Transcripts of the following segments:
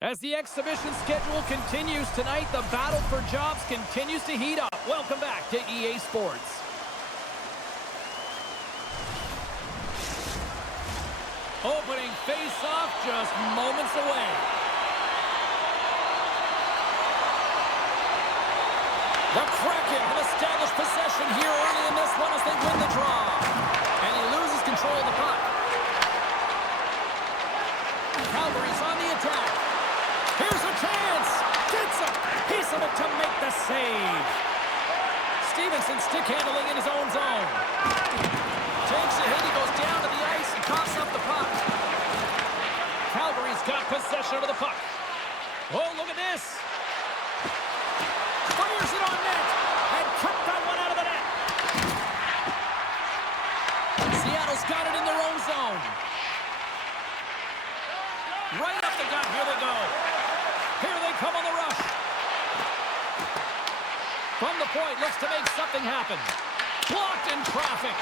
As the exhibition schedule continues tonight, the battle for jobs continues to heat up. Welcome back to EA Sports. Opening face-off just moments away. The Kraken have established possession here early in this one as they win the draw. And he loses control of the puck. Calgary's on the attack. Here's a chance. Gets a piece of it to make the save. Stevenson stick handling in his own zone. Takes a hit. He goes down to the ice and coughs up the puck. Calgary's got possession of the puck. Oh, look at this. Fires it on net. And kicked that one out of the net. Seattle's got it in their own zone. Right up the gut. Here they go. Here they come on the rush. From the point, looks to make something happen. Blocked in traffic.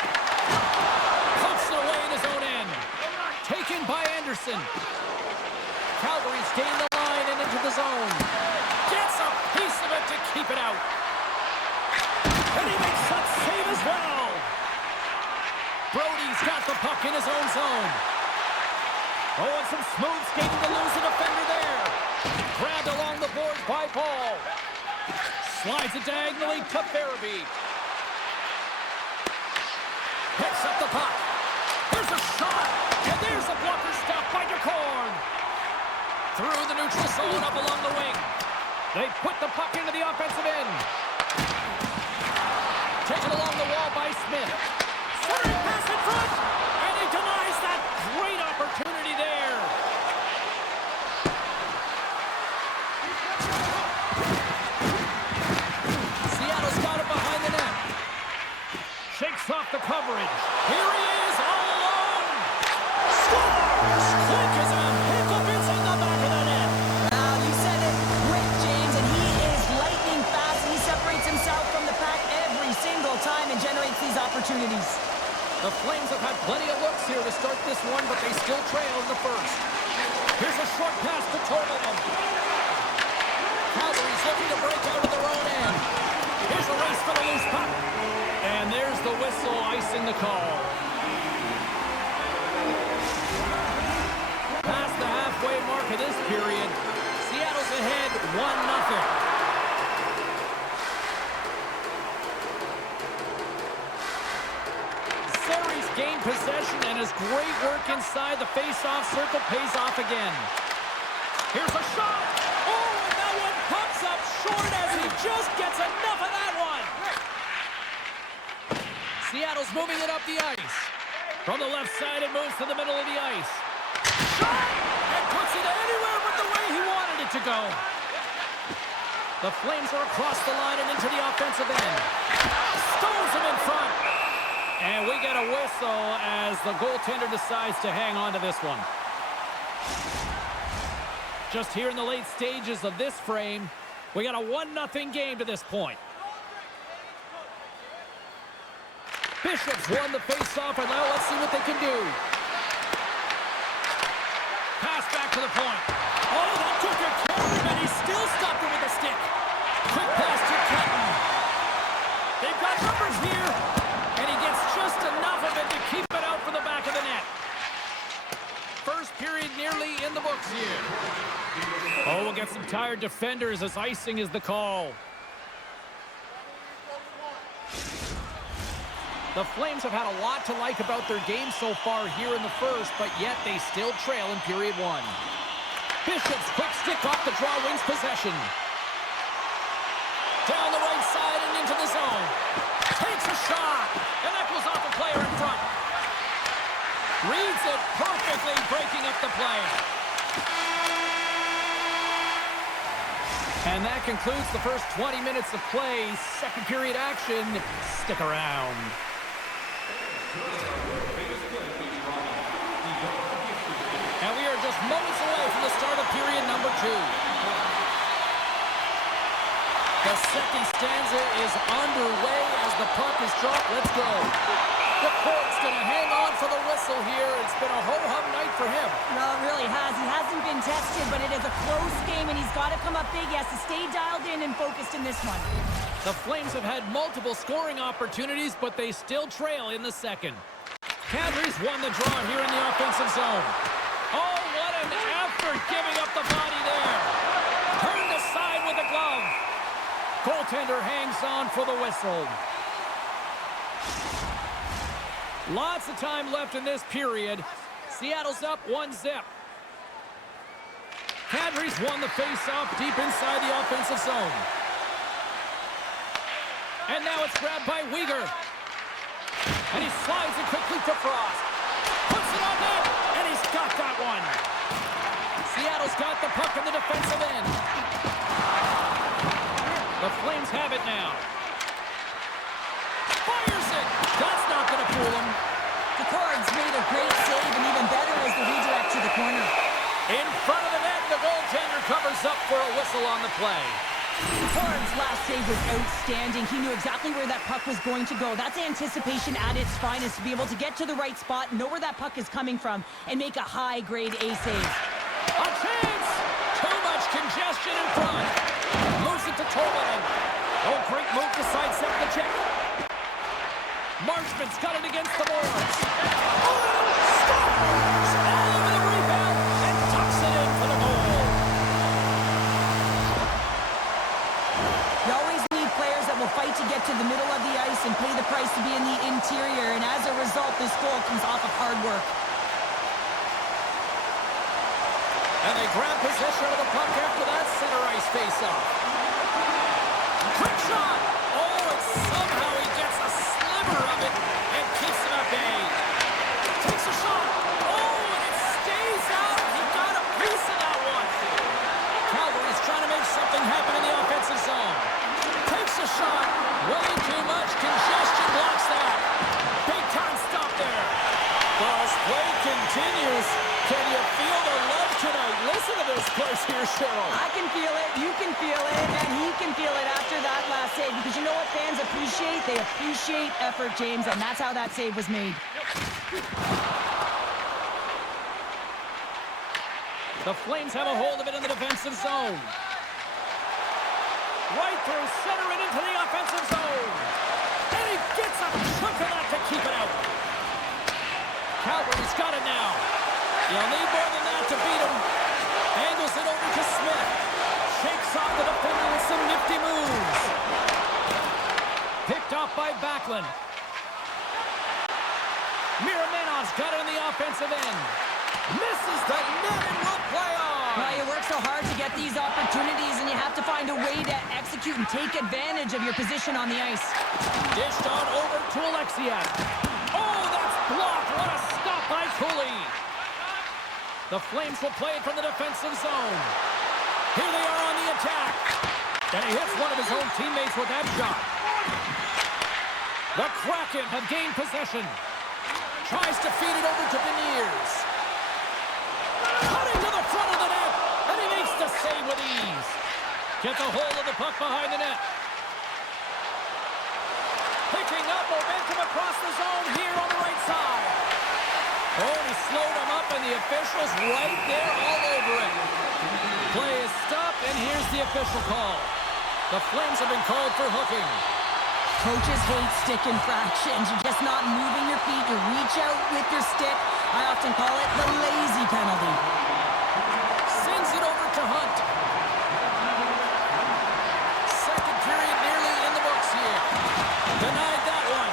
Puts it away in his own end. Taken by Anderson. Calgary's gained the line and into the zone. Gets a piece of it to keep it out. And he makes that save as well. Brody's got the puck in his own zone. Oh, and some smooth skating to lose the defender there. Grabbed along the boards by Paul. Slides it diagonally to Farabee. Picks up the puck. There's a shot. And there's a blocker stop by DeCorn. Through the neutral zone up along the wing. They put the puck into the offensive end. Taken along the wall by Smith. Centering pass in front. And he denies that great opportunity there. Seattle's got it behind the net. Shakes off the coverage. Here he is all alone. Scores! Quick as a hiccup inside the back of the net. You said it, quick, James, and he is lightning fast. He separates himself from the pack every single time and generates these opportunities. The Flames have had plenty of looks here to start this one, but they still trail in the first. Here's a short pass to Torvalds. Calgary's looking to break out of their own end. Here's a race for the loose puck. And there's the whistle icing the call. Past the halfway mark of this period, Seattle's ahead 1-0. Gained possession, and his great work inside the face-off circle pays off again. Here's a shot. Oh, and that one pops up short as he just gets enough of that one. Seattle's moving it up the ice. From the left side, it moves to the middle of the ice. Shot! And puts it anywhere but the way he wanted it to go. The Flames are across the line and into the offensive end. Stones him in front. And we get a whistle as the goaltender decides to hang on to this one. Just here in the late stages of this frame, we got a 1-0 game to this point. Bishop's won the face-off, and now let's see what they can do. Pass back to the point. Oh, that took a care of him, and he still stopped it with a stick. Quick pass to Kenton. They've got numbers here. And he gets just enough of it to keep it out for the back of the net. First period nearly in the books here. Oh, we'll get some tired defenders as icing is the call. The Flames have had a lot to like about their game so far here in the first, but yet they still trail in period one. Bishop's quick stick off the draw wins possession. Down the right side and into the zone. Takes a shot, and that goes off a player in front. Reads it perfectly, breaking up the play. And that concludes the first 20 minutes of play. Second period action. Stick around. And we are just moments away from the start of period number 2. The second stanza is underway as the puck is dropped. Let's go. The court's going to hang on for the whistle here. It's been a ho-hum night for him. No, it really has. He hasn't been tested, but it is a close game, and he's got to come up big. He has to stay dialed in and focused in this one. The Flames have had multiple scoring opportunities, but they still trail in the second. Calgary's won the draw here in the offensive zone. Oh, what an effort giving up the body there. Turned aside with a glove. Goaltender hangs on for the whistle. Lots of time left in this period. Seattle's up 1-0. Calgary's won the face-off deep inside the offensive zone. And now it's grabbed by Weegar. And he slides it quickly to Frost. Puts it on net, and he's got that one. Seattle's got the puck in the defensive end. The Flames have it now. Fires it. That's not going to fool him. The Cards made a great save, and even better was the redirect to the corner. In front of the net, the goaltender covers up for a whistle on the play. Cards' last save was outstanding. He knew exactly where that puck was going to go. That's anticipation at its finest, to be able to get to the right spot, know where that puck is coming from, and make a high-grade A save. A chance! Too much congestion in front. Moves it to Torlin. Oh, great move to sidestep the check. Marchman's got it against the boards. Oh, scores! All over the rebound and tucks it in for the goal. You always need players that will fight to get to the middle of the ice and pay the price to be in the interior, and as a result, this goal comes off of hard work. And they grab possession of the puck after that center ice face-off. Quick shot! Oh, and somehow he gets a sliver of it and keeps it at bay. Takes a shot. Oh, and it stays out. He got a piece of that one. Calgary's trying to make something happen in the offensive zone. Takes a shot. Way too much. Congestion blocks that. Big time stop there. Ball's play continues. Can you feel the love tonight? Listen to this place here, Cheryl. I can feel it, you can feel it, and he can feel it after that last save, because you know what fans appreciate? They appreciate effort, James, and that's how that save was made. The Flames have a hold of it in the defensive zone. Right through center and into the offensive zone. And he gets a chunk of that to keep it out. Calgary's got it now. You'll need more than that to beat him. Angles it over to Smith. Shakes off the defender with some nifty moves. Picked off by Backlund. Miramenov's got it on the offensive end. Misses the net and will play on. Well, you work so hard to get these opportunities, and you have to find a way to execute and take advantage of your position on the ice. Dished on over to Alexiak. Oh, that's blocked. What a stop by Cooley. The Flames will play it from the defensive zone. Here they are on the attack. And he hits one of his own teammates with that shot. The Kraken have gained possession. Tries to feed it over to Beniers. Cutting to the front of the net. And he makes the save with ease. Gets a hold of the puck behind the net. Picking up momentum across the zone here on the right side. Oh, he slowed him up, and the official's right there all over it. Play is stopped, and here's the official call. The Flames have been called for hooking. Coaches hate stick infractions. You're just not moving your feet. You reach out with your stick. I often call it the lazy penalty. Sends it over to Hunt. Second period nearly in the books here. Denied that one.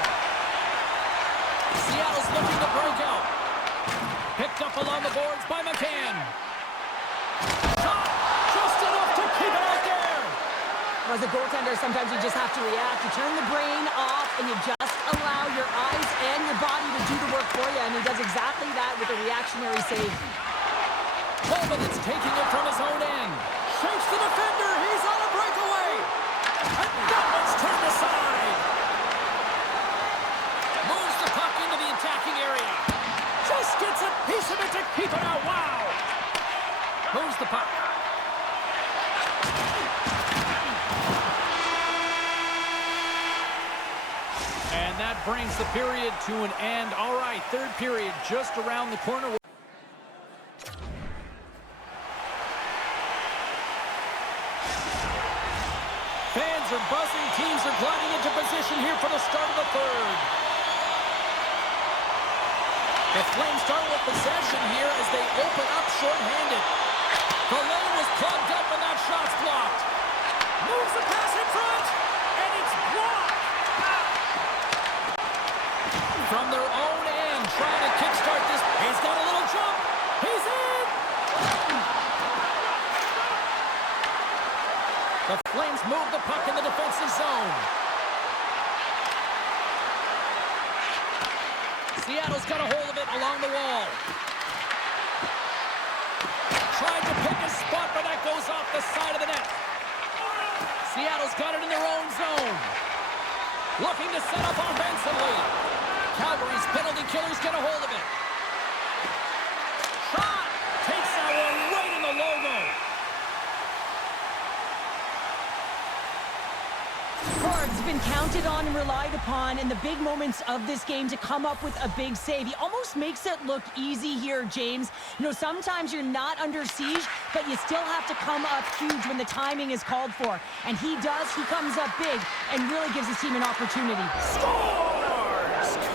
Seattle's looking to break out. Picked up along the boards by McCann. Shot! Just enough to keep it out there! As a goaltender, sometimes you just have to react. You turn the brain off, and you just allow your eyes and your body to do the work for you, and he does exactly that with a reactionary save. Holman's taking it from his own end. Shakes the defender. He's on a breakaway. And that one's turned aside. Moves the puck into the attacking area. Just gets a piece of it to keep it out. Wow. Moves the puck. And that that brings the period to an end. All right, third period just around the corner. Fans are buzzing. Teams are gliding into position here for the start of the third. The Flames start with possession here as they open up shorthanded. The lane was plugged up and that shot's blocked. Moves the pass in front, and it's blocked. From their own end, trying to kickstart this. He's got a little jump. He's in. The Flames move the puck in the defensive zone. Seattle's got a hold of it along the wall. Trying to pick a spot, but that goes off the side of the net. Seattle's got it in their own zone. Looking to set up offensively. Calgary's penalty killers get a hold of it. Shot! Takes that one right in the logo. Card's been counted on and relied upon in the big moments of this game to come up with a big save. He almost makes it look easy here, James. You know, sometimes you're not under siege, but you still have to come up huge when the timing is called for. And he does. He comes up big and really gives his team an opportunity. Scores!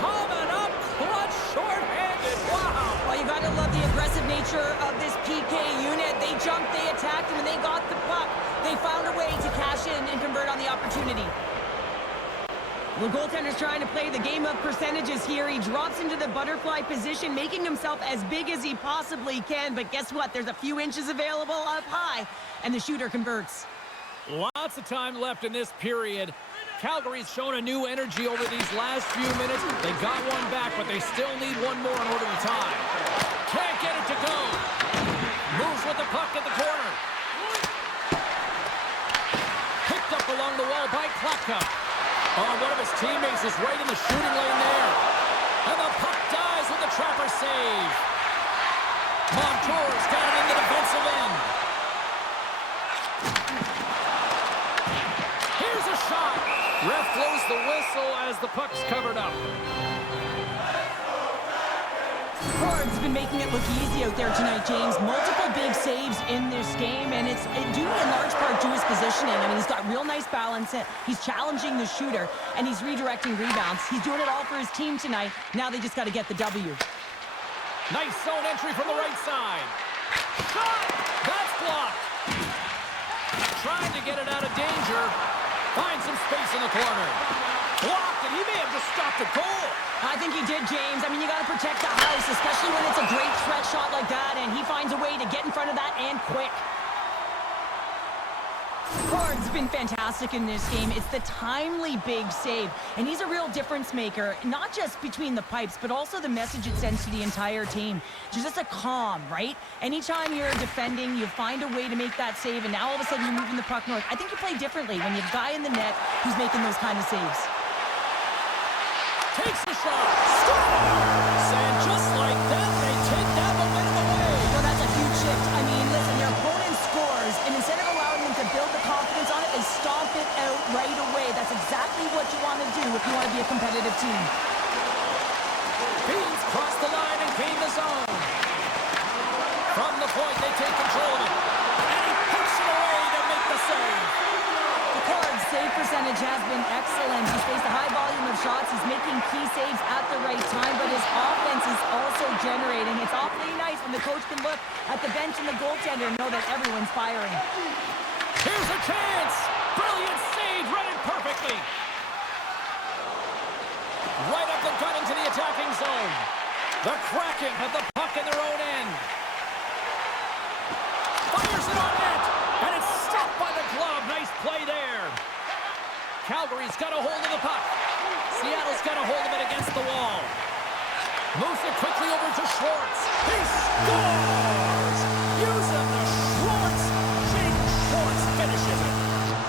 Coming up clutch, short-handed. Wow! Well, you got to love the aggressive nature of this PK unit. They jumped, they attacked, and when they got the puck, they found a way to cash in and convert on the opportunity. The goaltender's trying to play the game of percentages here. He drops into the butterfly position, making himself as big as he possibly can. But guess what? There's a few inches available up high, and the shooter converts. Lots of time left in this period. Calgary's shown a new energy over these last few minutes. They got one back, but they still need one more in order to tie. Can't get it to go. Moves with the puck at the corner. Picked up along the wall by Klapka. Oh, one of his teammates is right in the shooting lane there. And the puck dies with the trapper save. Montour's got it in the defensive end. Here's a shot. Ref blows the whistle as the puck's covered up. Card's been making it look easy out there tonight, James. Multiple big saves in this game, and it's due in large part to his positioning. I mean, he's got real nice balance. He's challenging the shooter, and he's redirecting rebounds. He's doing it all for his team tonight. Now they just got to get the W. Nice zone entry from the right side. Shot! That's blocked. Trying to get it out of danger. Finds some space in the corner. Blocked, and he may have just stopped a goal. I think he did, James. I mean, you got to protect the house, especially when it's a great stretch shot like that, and he finds a way to get in front of that and quick. Card's been fantastic in this game. It's the timely big save, and he's a real difference maker, not just between the pipes, but also the message it sends to the entire team. Just a calm, right? Anytime you're defending, you find a way to make that save, and now all of a sudden you're moving the puck north. I think you play differently when you have a guy in the net who's making those kind of saves. Takes the shot. Scores! And just like that, they take that momentum away. Well, that's a huge shift. I mean, listen, your opponent scores, and instead of allowing them to build the confidence on it, they stomp it out right away. That's exactly what you want to do if you want to be a competitive team. Beans cross the line and gain the zone. From the point, they take control of it. And he puts it away to make the save. Card's save percentage has been excellent. He's faced a high volume of shots. He's making key saves at the right time, but his offense is also generating. It's awfully nice when the coach can look at the bench and the goaltender and know that everyone's firing. Here's a chance. Brilliant save, read it perfectly. Right up the gut into the attacking zone. The Kraken have the puck in their own end. Fires it on net, and it's stopped by the glove. Nice play there. Calgary's got a hold of the puck. Seattle's got a hold of it against the wall. Moves it quickly over to Schwartz. He scores! Using the Schwartz. Jake Schwartz finishes it.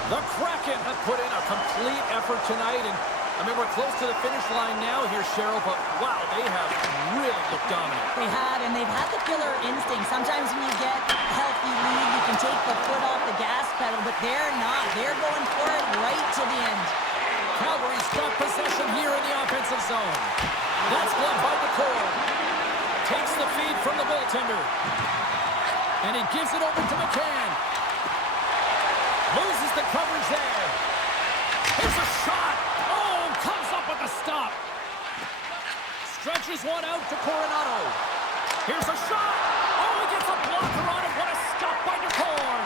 The Kraken have put in a complete effort tonight, and I mean, we're close to the finish line now here, Cheryl, but wow, they have really looked dominant. They have, and they've had the killer instinct. Sometimes when you get a healthy lead, you can take the foot off the gas pedal, but they're not. They're going for it right to the end. Calgary's got possession here in the offensive zone. That's blocked by the core. Takes the feed from the goaltender. And he gives it over to McCann. Loses the coverage there. Here's a shot. Oh, comes up with a stop. Stretches one out to Coronado. Here's a shot. Oh, he gets a blocker on it. What a stop by DeCorn.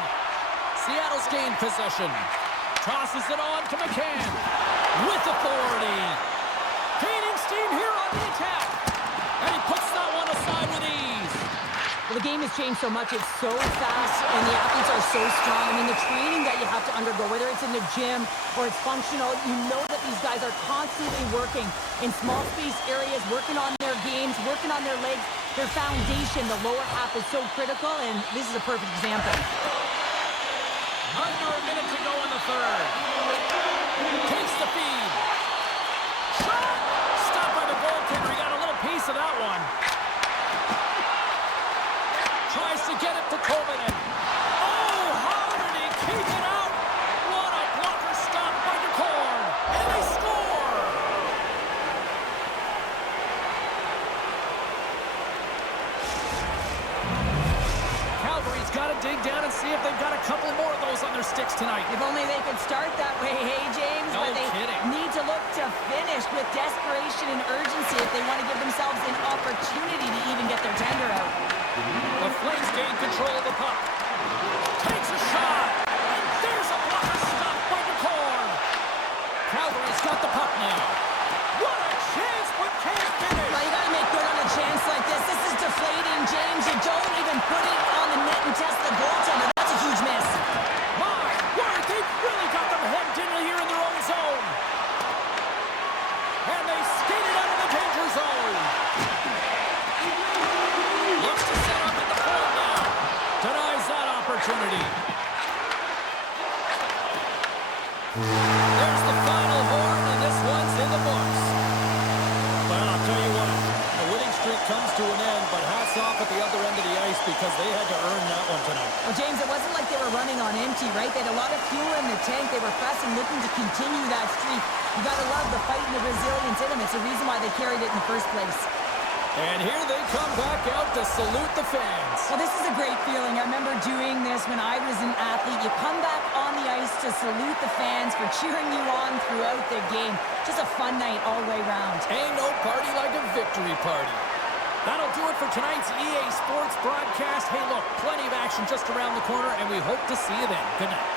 Seattle's gained possession. Tosses it on to McCann. With authority. Gaining steam here on the attack. And he puts that one aside with ease. Well, the game has changed so much. It's so fast, and the athletes are so strong. I mean, the training that you have to undergo, whether it's in the gym or it's functional, you know that these guys are constantly working in small space areas, working on their games, working on their legs. Their foundation, the lower half, is so critical, and this is a perfect example. Under a minute to go in the third. Takes the feed. Shot! Stopped by the goaltender. He got a little piece of that one. Tries to get it to Kovanen. Oh, how did he keep it out? What a blocker stop by DeCorn. And they score! Calgary's got to dig down and see if they've got a couple more of those on their sticks tonight. If only they could start that way, hey, James? No but they kidding. need to look to finish with desperation and urgency if they want to give themselves an opportunity to even get their tender out. The Flames gain control of the puck. Takes a shot. And there's a blocker stop by DeCorn. Calgary's got the puck now. What a chance, but can't finish. Well, you got to make good on a chance like this. This is deflating, James. You don't even put it on the net and test the goaltender. That's a huge miss. My word, they've really got them hemmed in here in their own zone. And they skated out of the danger zone. Looks to set up at the point now. Denies that opportunity. There's the final horn, and this one's in the books. Well, I'll tell you what, the winning streak comes to an end, but hats off at the other end of the ice because they had to earn that one tonight. Well, James, it wasn't like they were running on empty, right? They had a lot of fuel in the tank. They were pressing, looking to continue that streak. You got to love the fight and the resilience in them. It's the reason why they carried it in the first place. And here they come back out to salute the fans. Well, this is a great feeling. I remember doing this when I was an athlete. You come back on the ice to salute the fans for cheering you on throughout the game. Just a fun night all the way around. Ain't no party like a victory party. That'll do it for tonight's EA Sports broadcast. Hey, look, plenty of action just around the corner, and we hope to see you then. Good night.